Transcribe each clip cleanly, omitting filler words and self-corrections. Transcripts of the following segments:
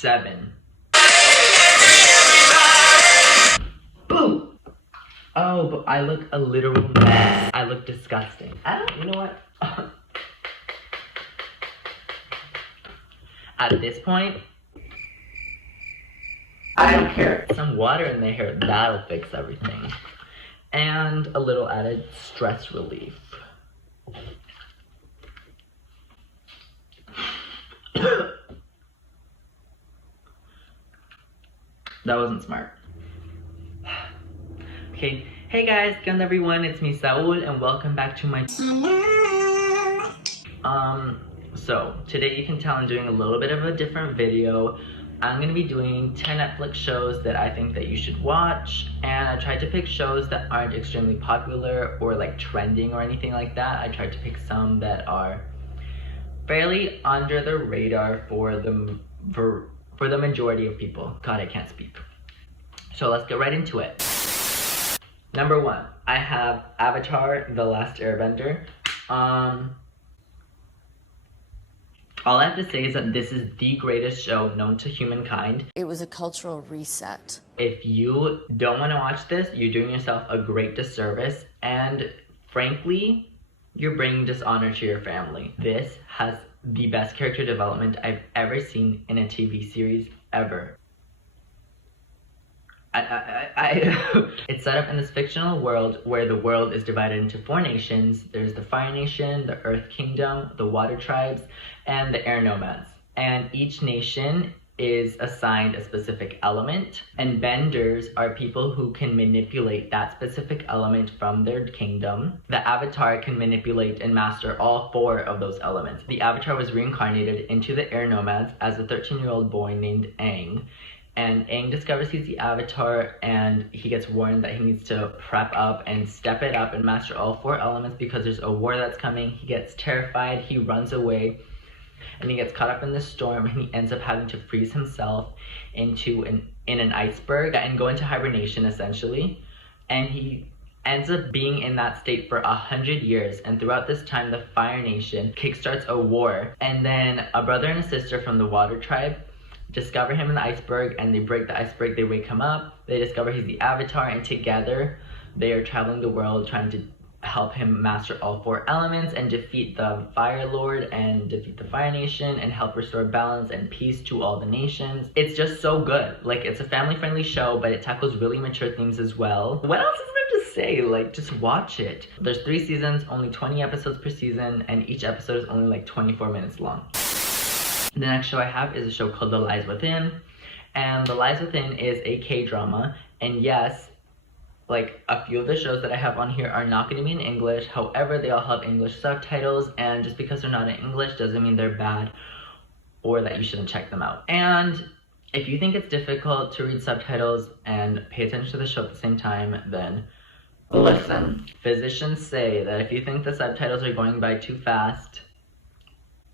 7. Boo! Oh, but I look a literal mess. I look disgusting. You know what? At this point, I don't care. Some water in their hair, that'll fix everything. And a little added stress relief. That wasn't smart. Okay, hey guys, good everyone, it's me Saul and welcome back to my channel. So today you can tell I'm doing a little bit of a different video. I'm gonna be doing 10 Netflix shows that I think that you should watch, and I tried to pick shows that aren't extremely popular or like trending or anything like that. I tried to pick some that are fairly under the radar for the majority of people. God, I can't speak. So let's get right into it. Number 1, I have Avatar The Last Airbender. All I have to say is that this is the greatest show known to humankind. It was a cultural reset. If you don't want to watch this, you're doing yourself a great disservice, and frankly, you're bringing dishonor to your family. This has the best character development I've ever seen in a TV series ever. It's set up in this fictional world where the world is divided into 4 nations. There's the Fire Nation, the Earth Kingdom, the Water Tribes, and the Air Nomads. And each nation is assigned a specific element, and benders are people who can manipulate that specific element from their kingdom. The Avatar can manipulate and master all 4 of those elements. The Avatar was reincarnated into the Air Nomads as a 13-year-old boy named Aang. And Aang discovers he's the Avatar, and he gets warned that he needs to prep up and step it up and master all 4 elements because there's a war that's coming. He gets terrified, he runs away, and he gets caught up in the storm, and he ends up having to freeze himself in an iceberg and go into hibernation essentially. And he ends up being in that state for 100 years, and throughout this time the Fire Nation kickstarts a war, and then a brother and a sister from the Water Tribe discover him in the iceberg, and they break the iceberg, they wake him up, they discover he's the Avatar, and together they are traveling the world trying to help him master all 4 elements and defeat the Fire Lord and defeat the Fire Nation and help restore balance and peace to all the nations. It's just so good. Like, it's a family-friendly show, but it tackles really mature themes as well. What else is there to say? Like, just watch it. There's 3 seasons, only 20 episodes per season, and each episode is only like 24 minutes long. The next show I have is a show called The Lies Within, and The Lies Within is a K-drama, and yes, like a few of the shows that I have on here are not going to be in English. However, they all have English subtitles, and just because they're not in English doesn't mean they're bad or that you shouldn't check them out. And if you think it's difficult to read subtitles and pay attention to the show at the same time, then listen. Physicians say that if you think the subtitles are going by too fast,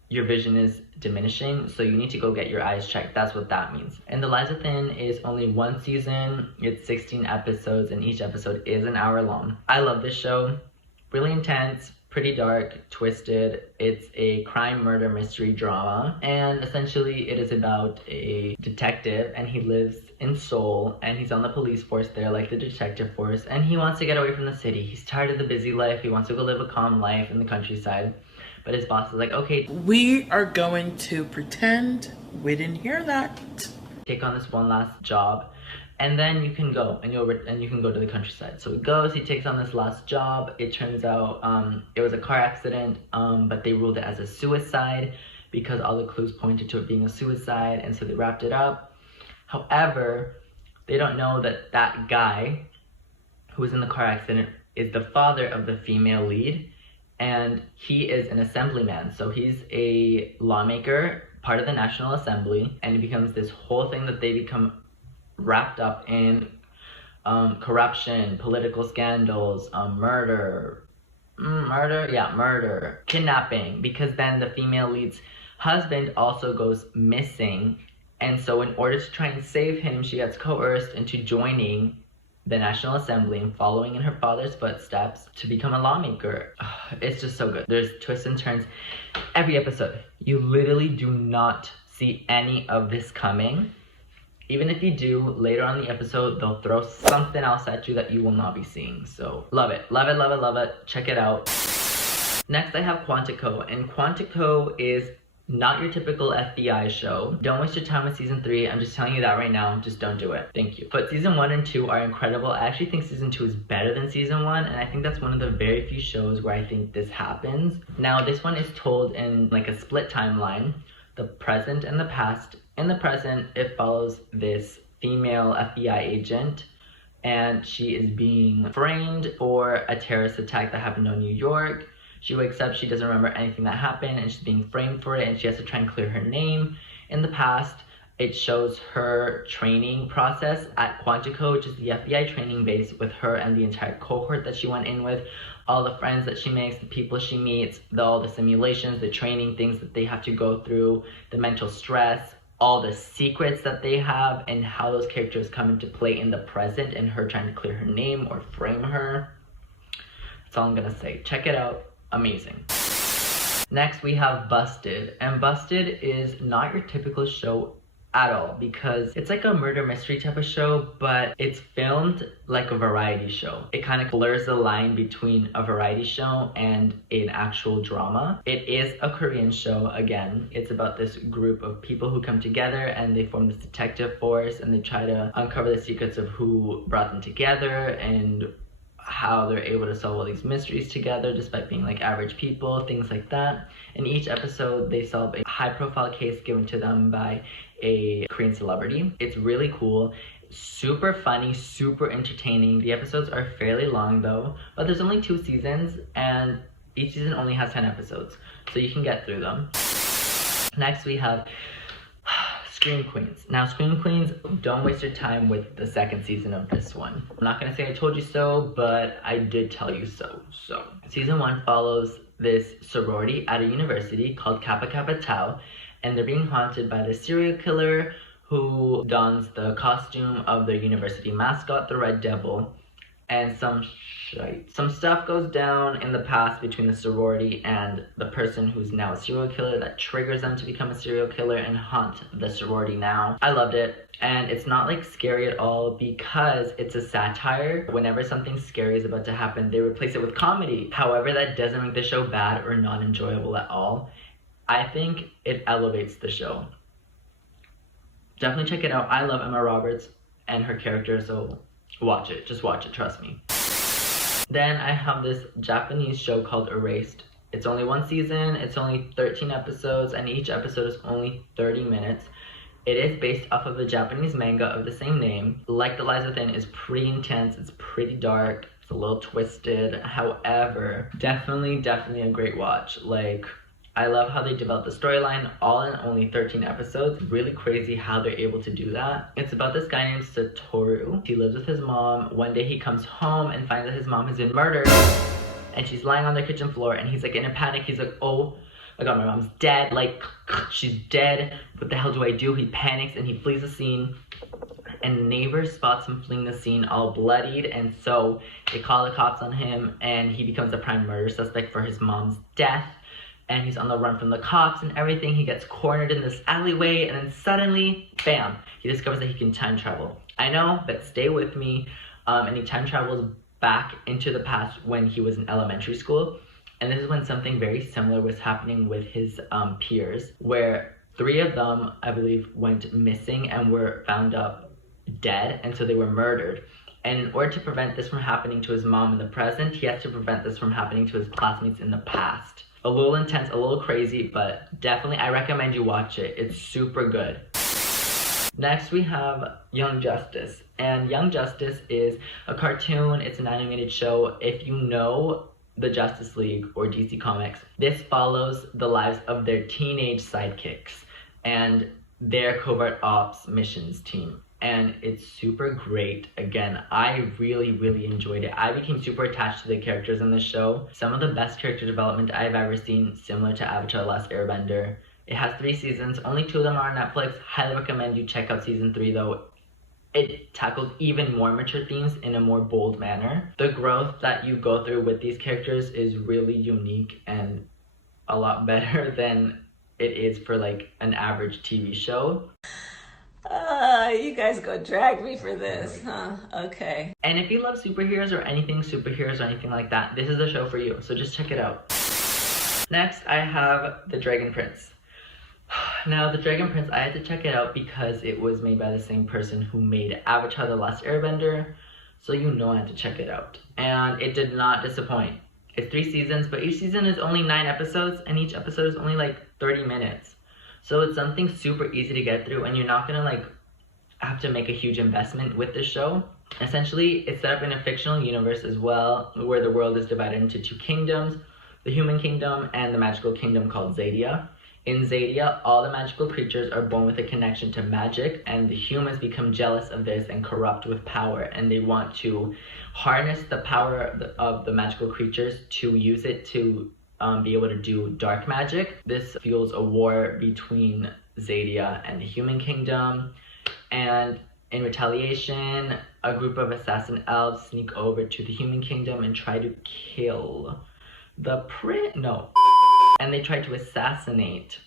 your vision is diminishing, so you need to go get your eyes checked. That's what that means. And The Lies Within is only 1 season. It's 16 episodes, and each episode is an hour long. I love this show. Really intense, pretty dark, twisted. It's a crime murder mystery drama, and essentially it is about a detective, and he lives in Seoul, and he's on the police force there, like the detective force, and he wants to get away from the city. He's tired of the busy life. He wants to go live a calm life in the countryside. But his boss is like, okay, we are going to pretend we didn't hear that. Take on this one last job, and then you can go, and you can go to the countryside. So he goes, he takes on this last job. It turns out it was a car accident, but they ruled it as a suicide because all the clues pointed to it being a suicide, and so they wrapped it up. However, they don't know that that guy who was in the car accident is the father of the female lead. And he is an assemblyman, so he's a lawmaker, part of the National Assembly, and it becomes this whole thing that they become wrapped up in corruption, political scandals, murder, kidnapping, because then the female lead's husband also goes missing, and so in order to try and save him, she gets coerced into joining the National Assembly and following in her father's footsteps to become a lawmaker. It's just so good. There's twists and turns every episode. You literally do not see any of this coming. Even if you do, later on in the episode, they'll throw something else at you that you will not be seeing. So love it, love it, love it, love it. Check it out. Next, I have Quantico, and Quantico is not your typical FBI show. Don't waste your time with season 3. I'm just telling you that right now. Just don't do it. Thank you. But season 1 and 2 are incredible. I actually think season 2 is better than season 1, and I think that's one of the very few shows where I think this happens. Now, this one is told in like a split timeline, the present and the past. In the present, it follows this female FBI agent, and she is being framed for a terrorist attack that happened in New York. She wakes up, she doesn't remember anything that happened, and she's being framed for it, and she has to try and clear her name. In the past, it shows her training process at Quantico, which is the FBI training base, with her and the entire cohort that she went in with, all the friends that she makes, the people she meets, all the simulations, the training things that they have to go through, the mental stress, all the secrets that they have, and how those characters come into play in the present, and her trying to clear her name or frame her. That's all I'm gonna say. Check it out. Amazing. Next, we have Busted, and Busted is not your typical show at all, because it's like a murder mystery type of show, but it's filmed like a variety show. It kind of blurs the line between a variety show and an actual drama. It is a Korean show. Again, it's about this group of people who come together and they form this detective force, and they try to uncover the secrets of who brought them together and how they're able to solve all these mysteries together despite being like average people, things like that. In each episode, they solve a high-profile case given to them by a Korean celebrity. It's really cool, super funny, super entertaining. The episodes are fairly long though, but there's only 2 seasons, and each season only has 10 episodes, so you can get through them. Next, we have Scream Queens. Now, Scream Queens, don't waste your time with the 2nd season of this one. I'm not gonna say I told you so, but I did tell you so. So, season 1 follows this sorority at a university called Kappa Kappa Tau, and they're being haunted by the serial killer who dons the costume of their university mascot, the Red Devil, and some stuff goes down in the past between the sorority and the person who's now a serial killer that triggers them to become a serial killer and haunt the sorority now. I loved it, and it's not like scary at all because it's a satire. Whenever something scary is about to happen, they replace it with comedy. However, that doesn't make the show bad or not enjoyable at all. I think it elevates the show. Definitely check it out. I love Emma Roberts and her character, so watch it. Just watch it, trust me. Then I have this Japanese show called Erased. It's only 1 season, it's only 13 episodes, and each episode is only 30 minutes. It is based off of the Japanese manga of the same name. Like The Lies Within is pretty intense, it's pretty dark, it's a little twisted. However, definitely a great watch. Like, I love how they developed the storyline all in only 13 episodes. Really crazy how they're able to do that. It's about this guy named Satoru. He lives with his mom. One day he comes home and finds that his mom has been murdered, and she's lying on the kitchen floor, and he's like in a panic. He's like, oh my god, my mom's dead. Like, she's dead. What the hell do I do? He panics and he flees the scene, and neighbors spots him fleeing the scene all bloodied, and so they call the cops on him, and he becomes a prime murder suspect for his mom's death. And he's on the run from the cops and everything. He gets cornered in this alleyway, and then suddenly, bam, he discovers that he can time travel. I know, but stay with me. And he time travels back into the past when he was in elementary school. And this is when something very similar was happening with his peers, where 3 of them, I believe, went missing and were found up dead, and so they were murdered. And in order to prevent this from happening to his mom in the present, he has to prevent this from happening to his classmates in the past. A little intense, a little crazy, but definitely I recommend you watch it. It's super good. Next, we have Young Justice. And Young Justice is a cartoon. It's an animated show. If you know the Justice League or DC Comics, this follows the lives of their teenage sidekicks and their covert ops missions team. And it's super great. Again, I really enjoyed it. I became super attached to the characters in the show. Some of the best character development I've ever seen, similar to Avatar The Last Airbender. It has 3 seasons, only 2 of them are on Netflix. Highly recommend you check out season 3 though. It tackles even more mature themes in a more bold manner. The growth that you go through with these characters is really unique and a lot better than it is for like an average TV show. You guys go drag me for this, huh? Okay. And if you love superheroes or anything like that, this is the show for you. So just check it out. Next, I have The Dragon Prince. Now, The Dragon Prince, I had to check it out because it was made by the same person who made Avatar The Last Airbender. So you know I had to check it out. And it did not disappoint. It's 3 seasons, but each season is only 9 episodes, and each episode is only like 30 minutes. So it's something super easy to get through, and you're not gonna like have to make a huge investment with this show. Essentially, it's set up in a fictional universe as well, where the world is divided into 2 kingdoms, the human kingdom and the magical kingdom called Zadia. In Zadia, all the magical creatures are born with a connection to magic, and the humans become jealous of this and corrupt with power, and they want to harness the power of the magical creatures to use it to be able to do dark magic. This fuels a war between Zadia and the human kingdom, and in retaliation, a group of assassin elves sneak over to the human kingdom and try to kill the and they try to assassinate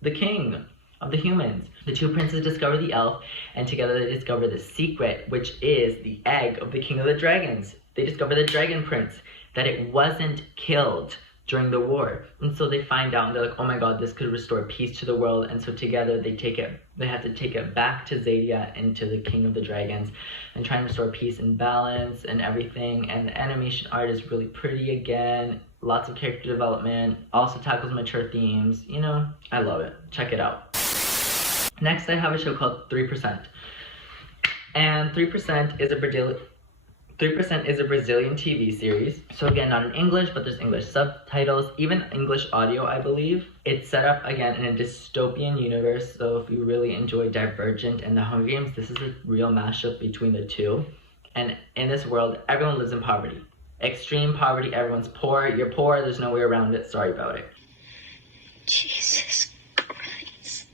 the king of the humans. The 2 princes discover the elf, and together they discover the secret, which is the egg of the king of the dragons. They discover the dragon prince, that it wasn't killed during the war. And so they find out, and they're like, oh my god, this could restore peace to the world. And so together they have to take it back to Zadia and to the king of the dragons and try and restore peace and balance and everything. And the animation art is really pretty again. Lots of character development, also tackles mature themes. You know, I love it. Check it out. Next, I have a show called 3%. And 3% is a Brazilian TV series. So again, not in English, but there's English subtitles, even English audio, I believe. It's set up again in a dystopian universe. So if you really enjoy Divergent and The Hunger Games, this is a real mashup between the two. And in this world, everyone lives in poverty. Extreme poverty, everyone's poor. You're poor, there's no way around it. Sorry about it. Jesus Christ.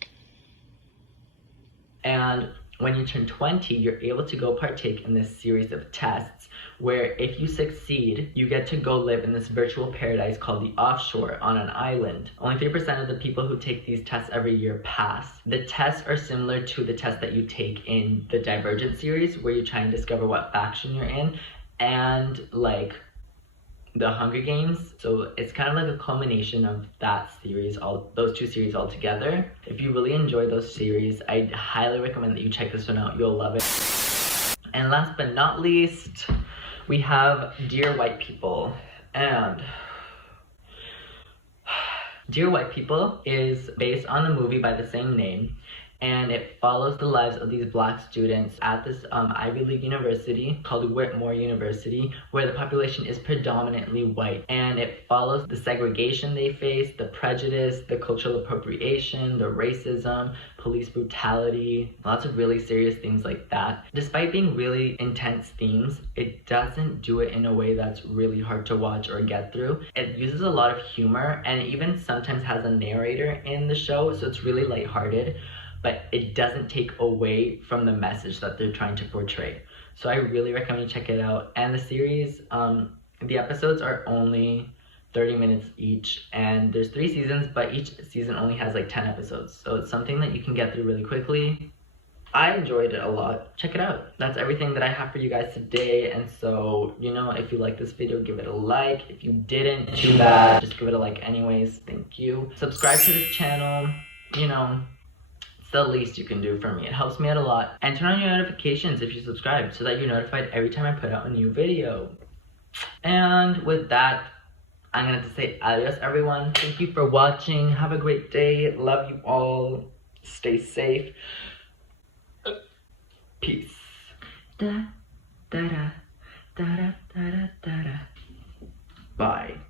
And when you turn 20, you're able to go partake in this series of tests where if you succeed, you get to go live in this virtual paradise called the Offshore on an island. Only 3% of the people who take these tests every year pass. The tests are similar to the tests that you take in the Divergent series, where you try and discover what faction you're in, and like the Hunger Games. So it's kind of like a culmination of that series, those 2 series all together. If you really enjoy those series, I highly recommend that you check this one out. You'll love it. And last but not least, we have Dear White People. And Dear White People is based on the movie by the same name, and it follows the lives of these Black students at this Ivy League university called Whitmore University, where the population is predominantly white. And it follows the segregation they face, the prejudice, the cultural appropriation, the racism, police brutality, lots of really serious things like that. Despite being really intense themes, it doesn't do it in a way that's really hard to watch or get through. It uses a lot of humor, and it even sometimes has a narrator in the show, so it's really lighthearted, but it doesn't take away from the message that they're trying to portray. So I really recommend you check it out. And the series, the episodes are only 30 minutes each, and there's 3 seasons, but each season only has like 10 episodes. So it's something that you can get through really quickly. I enjoyed it a lot. Check it out. That's everything that I have for you guys today. And so, you know, if you like this video, give it a like. If you didn't, too bad. Just give it a like anyways. Thank you. Subscribe to this channel. You know, it's the least you can do for me. It helps me out a lot. And turn on your notifications if you subscribe so that you're notified every time I put out a new video. And with that, I'm gonna have to say adios, everyone. Thank you for watching. Have a great day. Love you all. Stay safe. Peace. Da da da da da da da da. Bye.